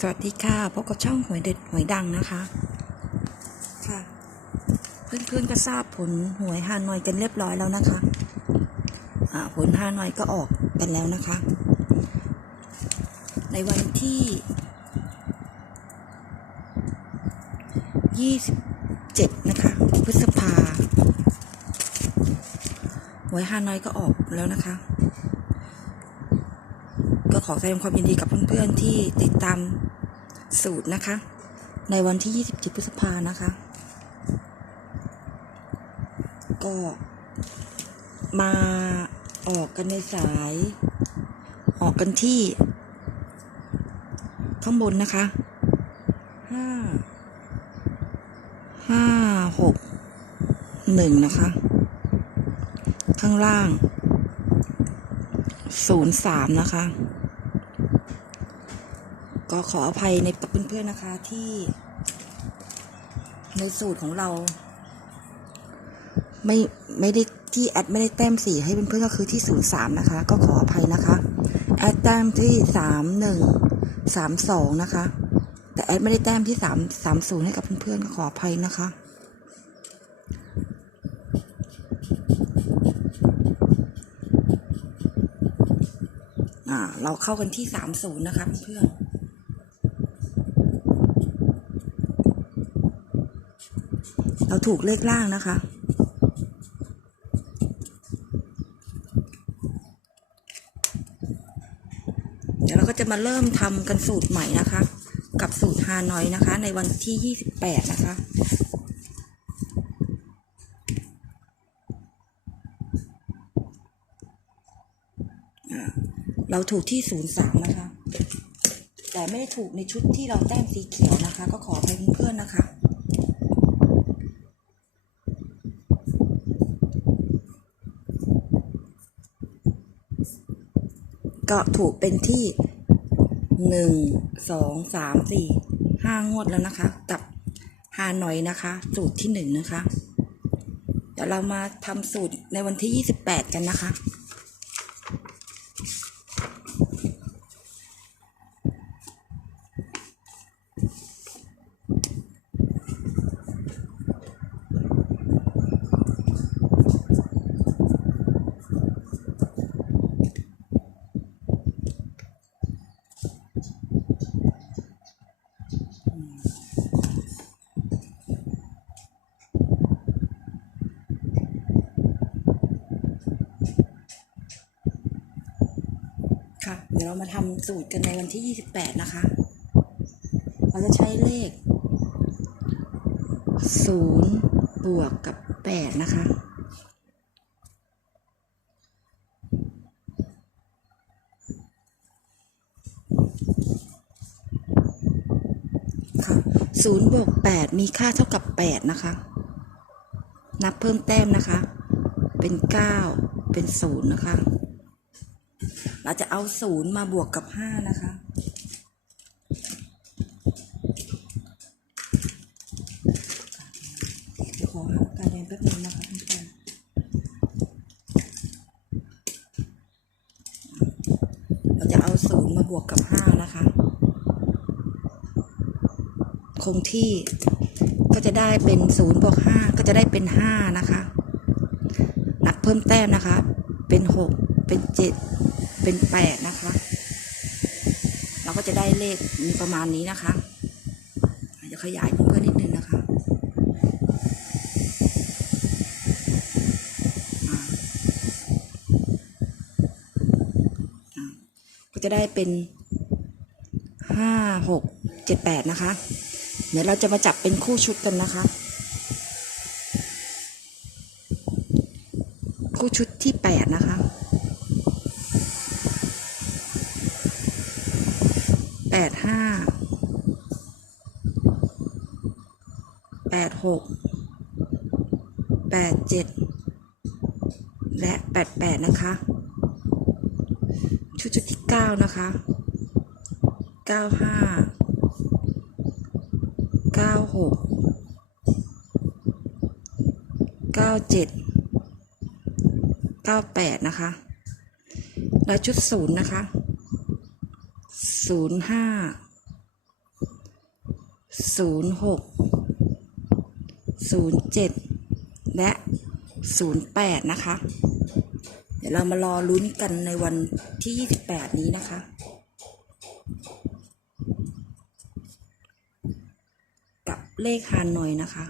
สวัสดีค่ะพบกับช่องหวยเด็ดหวยดังนะคะ ค่ะ เพื่อนๆก็ทราบผลหวยฮานอยกันเรียบร้อยแล้วนะคะอ่าผลฮานอยก็ออกกันแล้วนะคะ ในวันที่ 27 นะคะ พฤษภาหวยฮานอยก็ออกแล้วนะคะก็ขอแสดงความยินดีกับเพื่อนๆที่ติดตาม สูตรนะคะ ในวันที่ 27 พฤษภานะคะ ก็มาออกกันในสาย ออกกันที่ ข้างบนนะคะ ห้า ห้าหก หนึ่งนะคะ ข้างล่าง ศูนย์สามนะคะ ก็ขออภัยในเพื่อนๆนะคะที่ในสูตรของเรา ไม่ไม่ได้ที่แอดไม่ได้แต้มสีให้เพื่อนๆก็คือที่ศูนย์สามนะคะ ก็ขออภัยนะคะแอดแต้มที่สามหนึ่งสามสองนะคะ แต่แอดไม่ได้แต้มที่สามสามศูนย์ให้กับเพื่อนๆก็ขออภัยนะคะเราเข้ากันที่สามศูนย์นะคะเพื่อนๆเรา ถูกเลขล่างนะคะ เดี๋ยวเราก็จะมาเริ่มทำกันสูตรใหม่นะคะ กับสูตรฮานอยนะคะ ในวันที่ 28 นะคะเราถูกที่03นะคะ แต่ไม่ได้ถูกในชุดที่เราแต้มสีเขียวนะคะ ก็ขอไปเพื่อนๆนะคะ ก็ถูกเป็นที่หนึ่งสองสามสี่ห้างวดแล้วนะคะ กับฮานอยนะคะ สูตรที่หนึ่งนะคะ เดี๋ยวเรามาทำสูตรในวันที่ยี่สิบแปดกันนะคะ ค่ะ เดี๋ยวเรามาทำสูตรกันในวันที่ 28 นะคะ เราจะใช้เลข 0 บวกกับ 8 นะคะ ค่ะ0บวก 8 มีค่าเท่ากับ 8 นะคะ นับเพิ่มแต้มนะคะ เป็น 9 เป็น 0 นะคะ เราจะเอาศูนย์มาบวกกับห้านะคะ เดี๋ยวขอหาปากกาแดงแป๊บนึงนะคะเพื่อนเราจะเอาศูนย์มาบวกกับห้านะคะ คงที่ก็จะได้เป็นศูนย์บวกห้าก็จะได้เป็นห้านะคะ หนับเพิ่มแต้มนะคะ เป็นหกเป็นเจ็ด เป็นแปดนะคะ เราก็จะได้เลขมีประมาณนี้นะคะเดี๋ยวขยายเพิ่มนิดนึงนะคะอ่าอ่าก็จะได้เป็นห้าหกเจ็ดแปดนะคะ เดี๋ยวเราจะมาจับเป็นคู่ชุดกันนะคะ คู่ชุดที่แปดนะคะ ปดห้าแปดหกแปดเจ็ดและแปดแปดนะคะ ชุดชุดที่เก้านะคะเก้าห้าเก้าหกเก้าเจ็ดเก้าแปดนะคะ และชุดศูนย์นะคะ ศูนย์ห้าศูนย์หกศูนย์เจ็ดและศูนย์แปดนะคะ เดี๋ยวเรามารอลุ้นกันในวันที่ยี่สิบแปดนี้นะคะกับเลขฮานอยนะคะ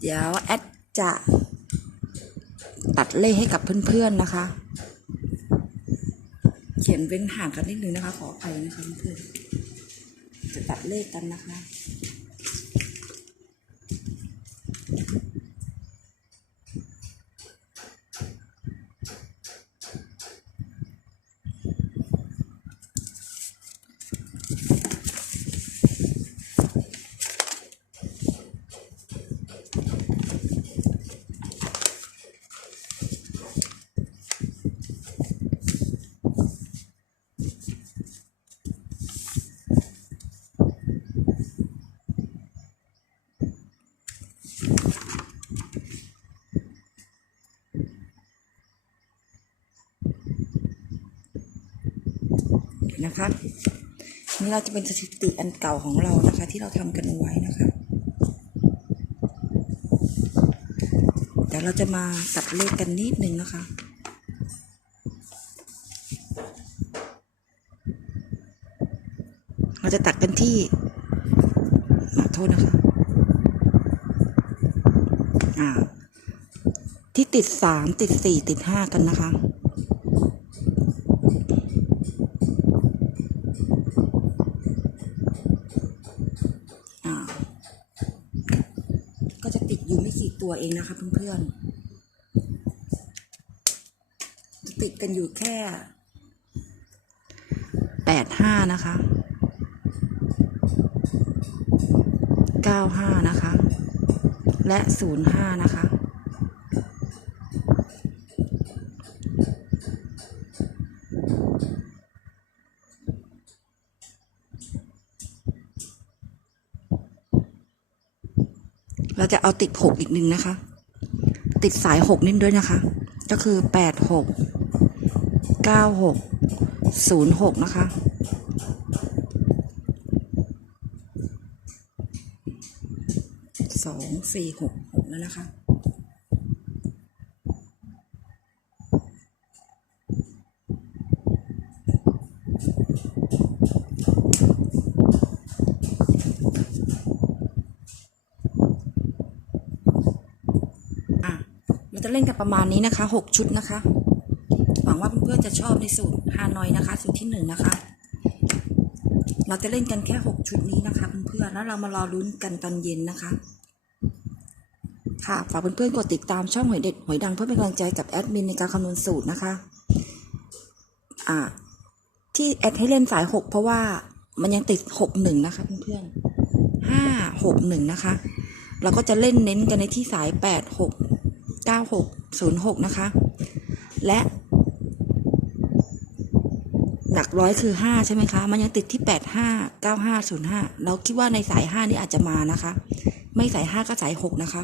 เดี๋ยวแอดจะตัดเลขให้กับเพื่อนๆนะคะ เขียนเว้นห่างกันนิดนึงนะคะ ขออภัยนะคะเพื่อนจะตัดเลขกันนะคะ นะคะนี่เราจะเป็นสถิติอันเก่าของเรานะคะ ที่เราทำกันไว้นะคะเดี๋ยวเราจะมาตัดเลขกันนิดนึงนะคะเราจะตัดกันที่ขอโทษนะคะอ่าที่ติดสามติดสี่ติดห้ากันนะคะ อ่า ก็จะติด อยู่ไม่กี่ตัวเองนะคะเพื่อนๆ ติดกันอยู่แค่แปดห้านะคะเก้าห้านะคะ และศูนย์ห้านะคะ เราจะเอาติดหกอีกหนึ่งนะคะ ติดสายหกนิดด้วยนะคะ ก็คือแปดหกเก้าหกศูนย์หกนะคะสองสี่หกหกแล้วนะคะอะ เล่นกันประมาณนี้นะคะหกชุดนะคะ หวังว่าเพื่อนๆจะชอบในสูตรฮานอยนะคะ สูตรที่หนึ่งนะคะ เราจะเล่นกันแค่หกชุดนี้นะคะเพื่อนๆแล้วเรามารอลุ้นกันตอนเย็นนะคะ ค่ะฝากเพื่อนๆกดติดตามช่องหวยเด็ดหวยดังเพื่อเป็นกำลังใจกับแอดมินในการคำนวณสูตรนะคะ อ่า ที่แอดให้เล่นสายหกเพราะว่ามันยังติดหกหนึ่งนะคะเพื่อนๆห้าหกหนึ่งนะคะ เราก็จะเล่นเน้นกันในที่สายแป ดหกเก้าหกศูนะคะ และหลักร้อยคือห้าใช่ไหมคะ มันยังติดที่แปดห้าเราคิดว่าในสายห้านี้อาจจะมานะคะ ไม่สายห้าก็สายหกนะคะ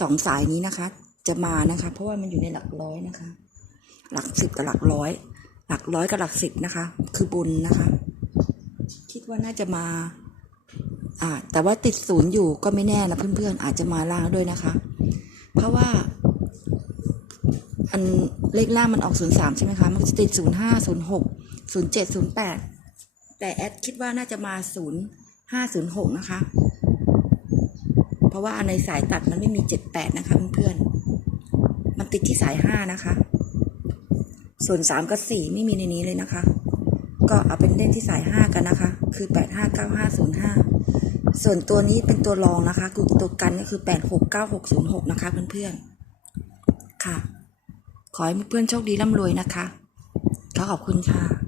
สองสายนี้นะคะ จะมานะคะ เพราะว่ามันอยู่ในหลักร้อยนะคะ หลักสิบกับหลักร้อย หลักร้อยกับหลักสิบนะคะ คือบุญนะคะ คิดว่าน่าจะมา อ่า แต่ว่าติดศูนย์อยู่ก็ไม่แน่นะเพื่อนๆ อาจจะมาล่างด้วยนะคะ เพราะว่าอันเลขล่างมันออก 0 3 ใช่ไหมคะ มันจะติด 0 5 0 6 0 7 0 8 แต่แอดคิดว่าน่าจะมา 0 5 0 6 นะคะ เพราะว่าในสายตัดมันไม่มี 7 8 นะคะเพื่อนๆมันติดที่สาย 5 นะคะ ส่วน 3 กับ 4 ไม่มีในนี้เลยนะคะ ก็เอาเป็นเล่นที่สาย 5 กันนะคะ คือ 8 5 9 5 0 5 ส่วนตัวนี้เป็นตัวรองนะคะคือตัวกันก็คือแปดหกเก้าหกศูนย์หกนะคะเพื่อนๆ ค่ะ ขอให้เพื่อนๆโชคดีร่ำรวยนะคะขอขอบคุณค่ะ